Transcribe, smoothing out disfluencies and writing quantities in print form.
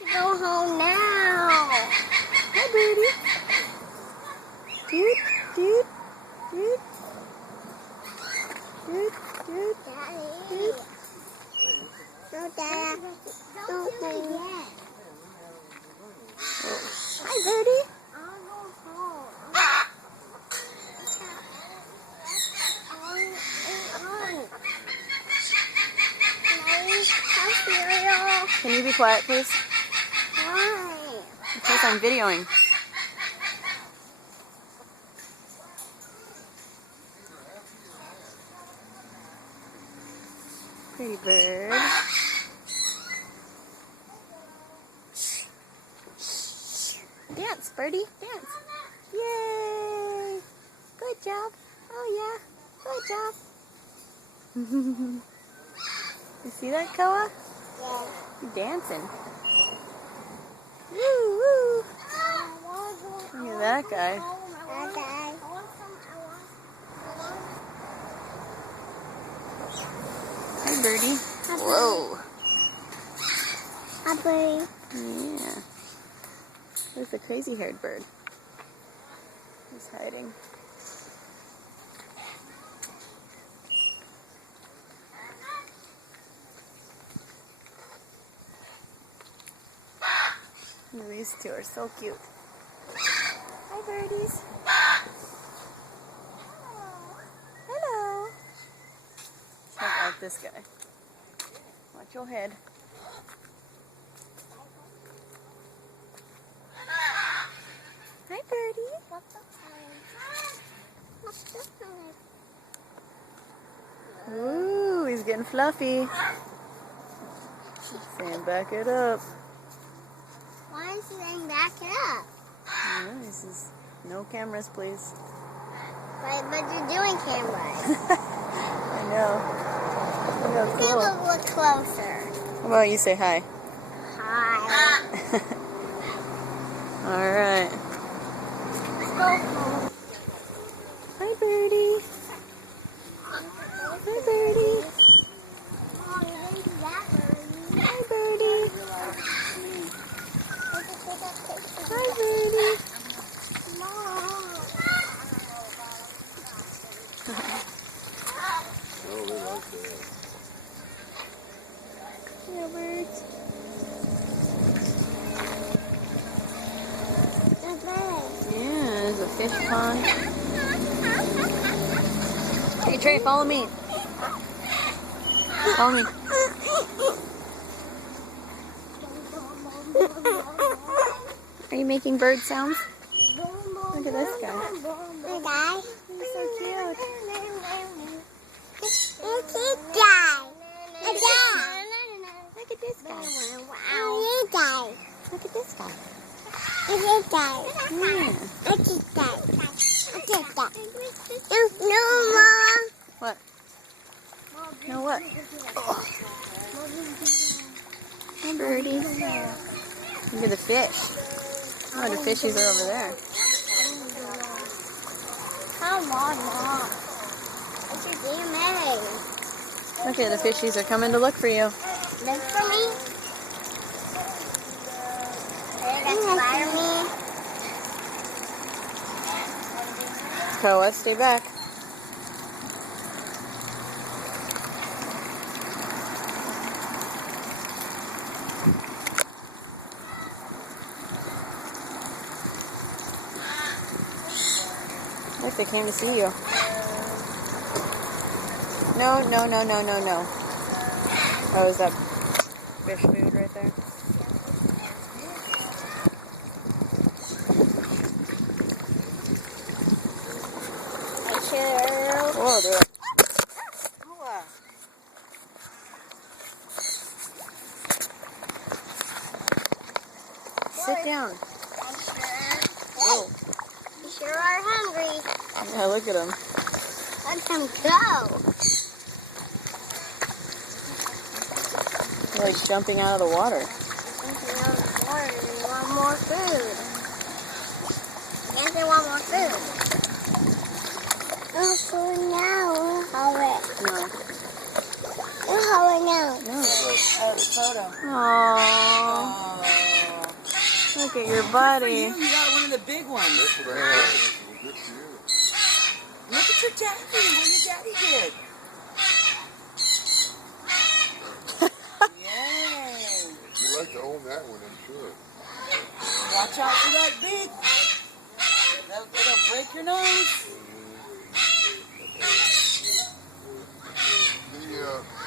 to go home now. Hi, Birdie. Doot, doot, doot. Doot, doot, doot. No, Dad. Don't do it yet. Hi, Birdie. I'll go home. Can you be quiet, please? Why? Because I'm videoing. Pretty bird. Dance, Birdie, dance. Yay! Good job. Oh yeah, good job. You see that, Koa? Yeah. You're dancing. Woo, woo. Look at that guy. Hi, Birdie. Whoa. Hi, Birdie. Yeah. There's the crazy-haired bird. He's hiding. Oh, these two are so cute. Hi, birdies. Hello. Check out this guy. Watch your head. Hi, birdie. Ooh, he's getting fluffy. Saying back it up. Why is he saying back it up? Yeah, this is no cameras, please. But you're doing cameras. I know. Look how You cool. look closer. How about you say hi? Hi. All right. Let's go home. Hi, birdie. Hi, birdie. Mom, you didn't do that, Birdie. Hi, birdie. Hi, birdie. Mom. Yeah, birds. Yeah, there's a fish pond. Hey, Trey, follow me. Follow me. Are you making bird sounds? Look at this guy. Hey, guy. He's so cute. Look at guy. Look at this guy. Look guy. Look at this guy. Look guy. Yeah. Look at guy. Look at guy. No, Mom. What? No what? Oh. Hi, birdie. Look at the fish. Oh, the fishies are over there. Come on, Mom. What's your DMA? Okay, the fishies are coming to look for you. Look for me. They're gonna fire me. Koa, stay back. Look, they came to see you. No, no, no, no, no, no. Oh, is that fish food right there? Whoa, they're like... Koa. Sit down. Oh. You sure are hungry. Yeah, look at them. Let them go. They're like jumping out of the water. Thinking of water, they want more food. And they want more food. Oh, for now, how it? No. How it now? No. Aww. Look at your For buddy. you, you got one of the big ones. That's what I had. Good for you. Look at your daddy. What your daddy did. Yay. You like to own that one, I'm sure. Watch out for that beak. It'll break your nose. The